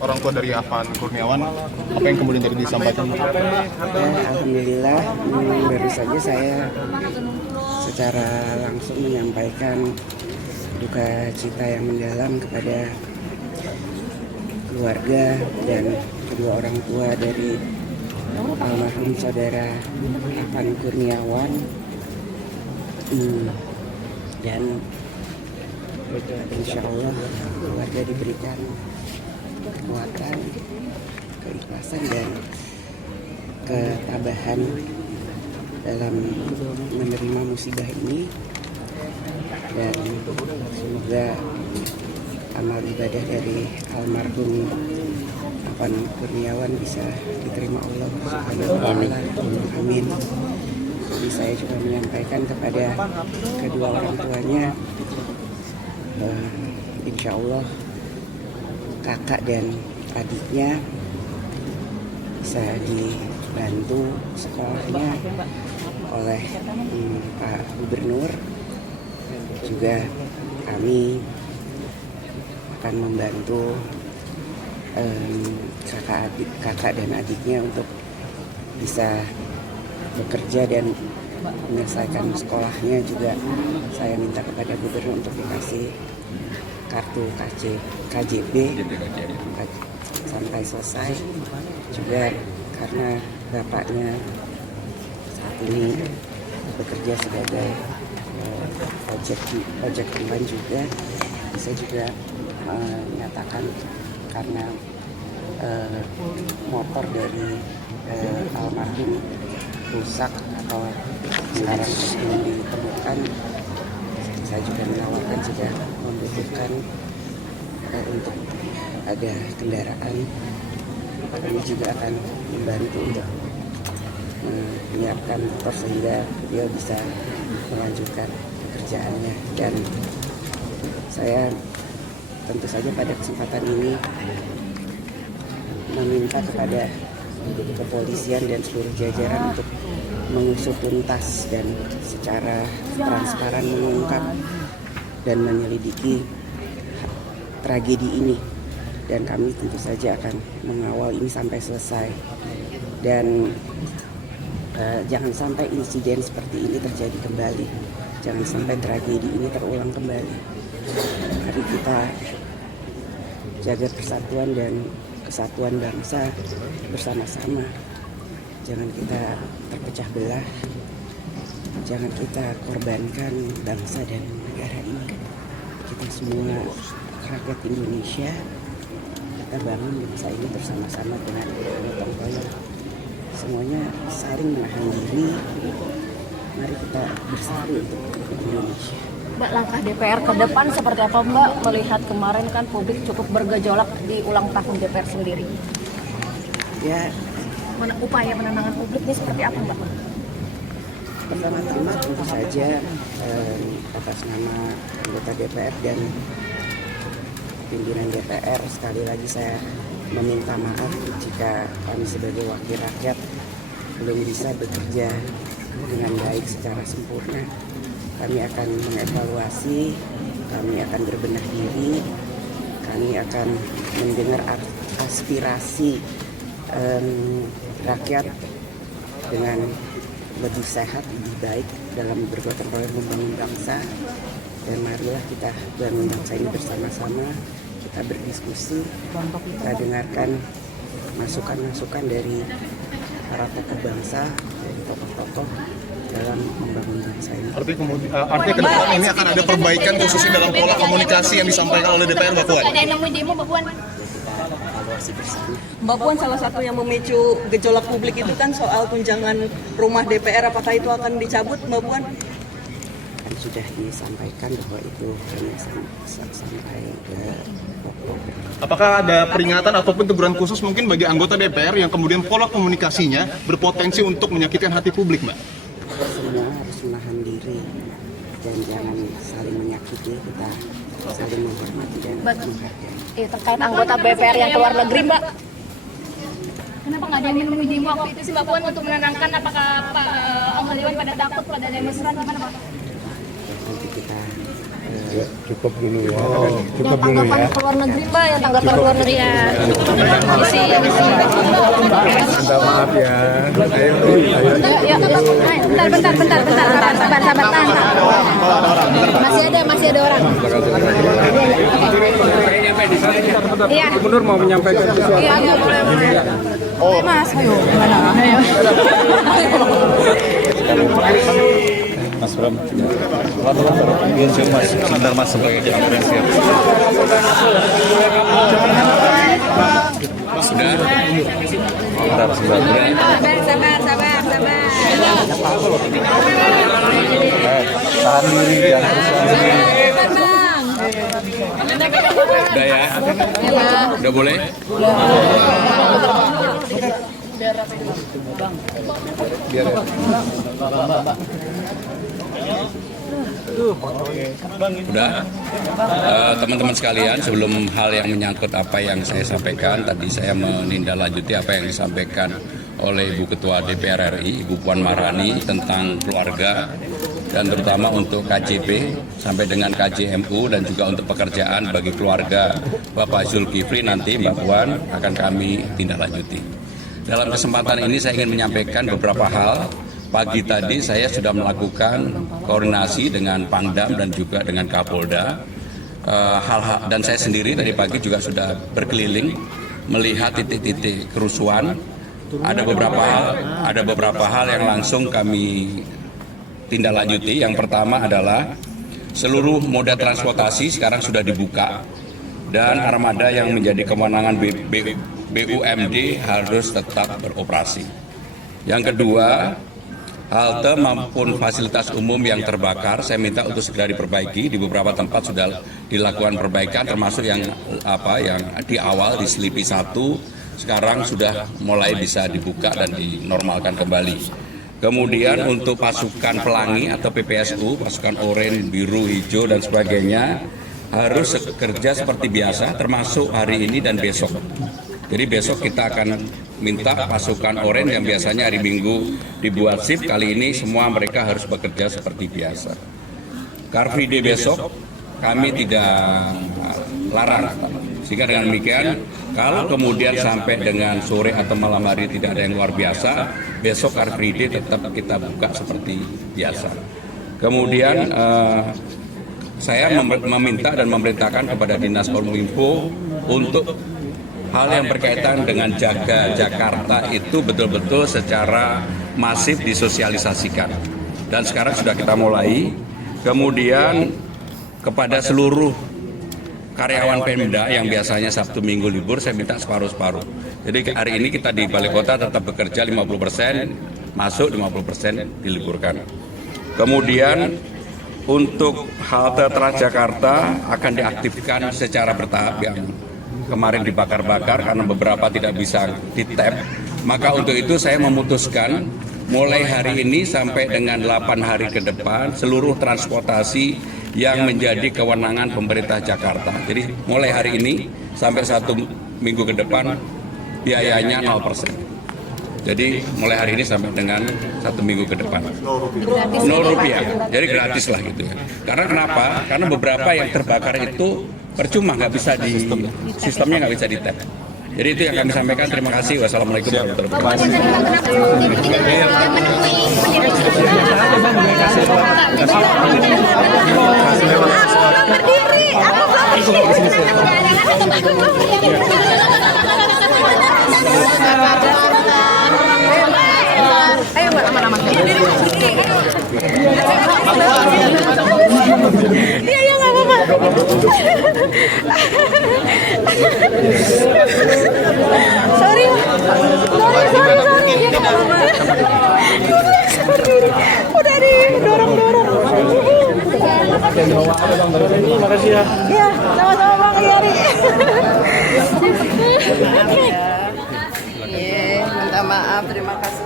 orang tua dari Afan Kurniawan, apa yang kemudian tadi disampaikan? Ya, alhamdulillah, baru saja saya secara langsung menyampaikan duka cita yang mendalam kepada keluarga dan kedua orang tua dari almarhum saudara Afan Kurniawan. Dan insya Allah keluarga diberikan kekuatan, keikhlasan dan ketabahan dalam menerima musibah ini, dan semoga amal ibadah dari almarhum Afan Kurniawan bisa diterima Allah Subhanahu wa Ta'ala. Amin. Jadi saya juga menyampaikan kepada kedua orang tuanya, insya Allah kakak dan adiknya bisa dibantu sekolahnya oleh Pak Gubernur. Juga kami akan membantu kakak dan adiknya untuk bisa bekerja dan menyelesaikan sekolahnya. Juga saya minta kepada gubernur untuk dikasih kartu KJP sampai selesai. Juga karena bapaknya saat ini bekerja sebagai ojek online juga, bisa juga menyatakan karena motor dari almarhum rusak atau sekarang belum ditemukan, saya juga menawarkan jika membutuhkan untuk ada kendaraan, kami juga akan membantu untuk menyiapkan motor sehingga dia bisa melanjutkan pekerjaannya. Dan saya tentu saja pada kesempatan ini meminta kepada kepolisian dan seluruh jajaran untuk mengusut tuntas dan secara transparan mengungkap dan menyelidiki tragedi ini, dan kami tentu saja akan mengawal ini sampai selesai. Dan jangan sampai insiden seperti ini terjadi kembali, jangan sampai tragedi ini terulang kembali. Mari kita jaga persatuan dan kesatuan bangsa bersama-sama. Jangan kita terpecah belah, jangan kita korbankan bangsa dan negara ini. Kita semua rakyat Indonesia, kita bangun bangsa ini bersama-sama dengan gotong royong. Semuanya saling menahan diri. Mari kita bersatu untuk Indonesia. Mbak, langkah DPR ke depan seperti apa Mbak, melihat kemarin kan publik cukup bergejolak di ulang tahun DPR sendiri? Ya, Upaya menenangkan publik ini seperti apa Mbak? pertama-tama tentu saja atas nama anggota DPR dan pimpinan DPR, sekali lagi saya meminta maaf jika kami sebagai wakil rakyat belum bisa bekerja dengan baik secara sempurna. Kami akan mengevaluasi, kami akan berbenah diri, kami akan mendengar aspirasi rakyat dengan lebih sehat, lebih baik dalam bergotong royong membangun bangsa. Dan marilah kita bangun bangsa ini bersama-sama, kita berdiskusi, kita dengarkan masukan-masukan dari para tokoh bangsa, dari tokoh-tokok dalam membangun bangsa ini. Artinya ke depan ini akan ada perbaikan khususnya dalam pola komunikasi yang disampaikan oleh DPR, Mbak Puan? Ada yang nemuin demo Mbak Puan? Evaluasi bersama. Mbak Puan, salah satu yang memicu gejolak publik itu kan soal tunjangan rumah DPR, apakah itu akan dicabut Mbak Puan? Kan sudah disampaikan bahwa itu hanya sampai ke pokok. Apakah ada peringatan ataupun teguran khusus mungkin bagi anggota DPR yang kemudian pola komunikasinya berpotensi untuk menyakitkan hati publik, Mbak? Semua harus menahan diri dan jangan saling menyakiti, kita saling menghormati dan menghargai. Terkait anggota DPR yang keluar negeri Mbak, kenapa nggak ada yang menemui demo waktu itu sih Mbak Puan untuk menenangkan? Apakah Pak Om Haliwan pada takut pada demonstran, gimana Pak? Nanti kita Cukup dulu ya. Yang tanggapan ke luar negeri Mbak, yang tanggapan ke luar negeri ya. Misi. Minta maaf ya. Ayo. Ya, bentar. Sabar, tahan. Masih ada orang. Iya. Gubernur mau menyampaikan sesuatu. Iya, boleh. Mas, ayo. Gimana? Ayo. Mas Bram, sebentar Mas sebagai konferensi. Sudah? Sebentar. Sabar. Tahan diri, jangan udah ya? Udah boleh? Biar udah, teman-teman sekalian, sebelum hal yang menyangkut apa yang saya sampaikan, tadi saya menindaklanjuti apa yang disampaikan oleh Ibu Ketua DPR RI, Ibu Puan Maharani tentang keluarga dan terutama untuk KJP sampai dengan KJMU dan juga untuk pekerjaan bagi keluarga Bapak Zulkifli nanti Mbak Puan akan kami tindaklanjuti. Dalam kesempatan ini saya ingin menyampaikan beberapa hal. Pagi tadi saya sudah melakukan koordinasi dengan Pangdam dan juga dengan Kapolda. Dan saya sendiri tadi pagi juga sudah berkeliling melihat titik-titik kerusuhan. Ada beberapa hal yang langsung kami tindaklanjuti. Yang pertama adalah seluruh moda transportasi sekarang sudah dibuka dan armada yang menjadi kewenangan BUMD harus tetap beroperasi. Yang kedua, halte maupun fasilitas umum yang terbakar saya minta untuk segera diperbaiki. Di beberapa tempat sudah dilakukan perbaikan, termasuk yang di awal di Selipi 1 sekarang sudah mulai bisa dibuka dan dinormalkan kembali. Kemudian untuk pasukan pelangi atau PPSU, pasukan oranye, biru, hijau dan sebagainya harus kerja seperti biasa termasuk hari ini dan besok. Jadi besok kita akan minta pasukan oranye yang biasanya hari Minggu dibuat shift, kali ini semua mereka harus bekerja seperti biasa. Car Free Day besok kami tidak larang, sehingga dengan demikian kalau kemudian sampai dengan sore atau malam hari tidak ada yang luar biasa, besok Car Free Day tetap kita buka seperti biasa. Kemudian saya meminta dan memerintahkan kepada Dinas Kominfo untuk hal yang berkaitan dengan Jaga Jakarta itu betul-betul secara masif disosialisasikan. Dan sekarang sudah kita mulai. Kemudian kepada seluruh karyawan Pemda yang biasanya Sabtu Minggu libur, saya minta separuh-separuh. Jadi hari ini kita di Balai Kota tetap bekerja 50%, masuk 50% diliburkan. Kemudian untuk halte Transjakarta akan diaktifkan secara bertahap yang kemarin dibakar-bakar karena beberapa tidak bisa di-tap. Maka untuk itu saya memutuskan mulai hari ini sampai dengan 8 hari ke depan seluruh transportasi yang menjadi kewenangan pemerintah Jakarta. Jadi mulai hari ini sampai 1 minggu ke depan biayanya 0%. Jadi mulai hari ini sampai dengan 1 minggu ke depan. 0 rupiah. Jadi gratis lah gitu ya. Karena kenapa? Karena beberapa yang terbakar itu percuma, nggak bisa sistemnya nggak bisa di-tap. Jadi itu yang kami sampaikan. Terima kasih. Wassalamualaikum warahmatullahi Ayo Mbak, aman-aman. Iya, nggak apa-apa. Sorry. Udah didorong-dorong. Makasih ya. Iya, sama-sama Bang Yari. Minta maaf, terima kasih.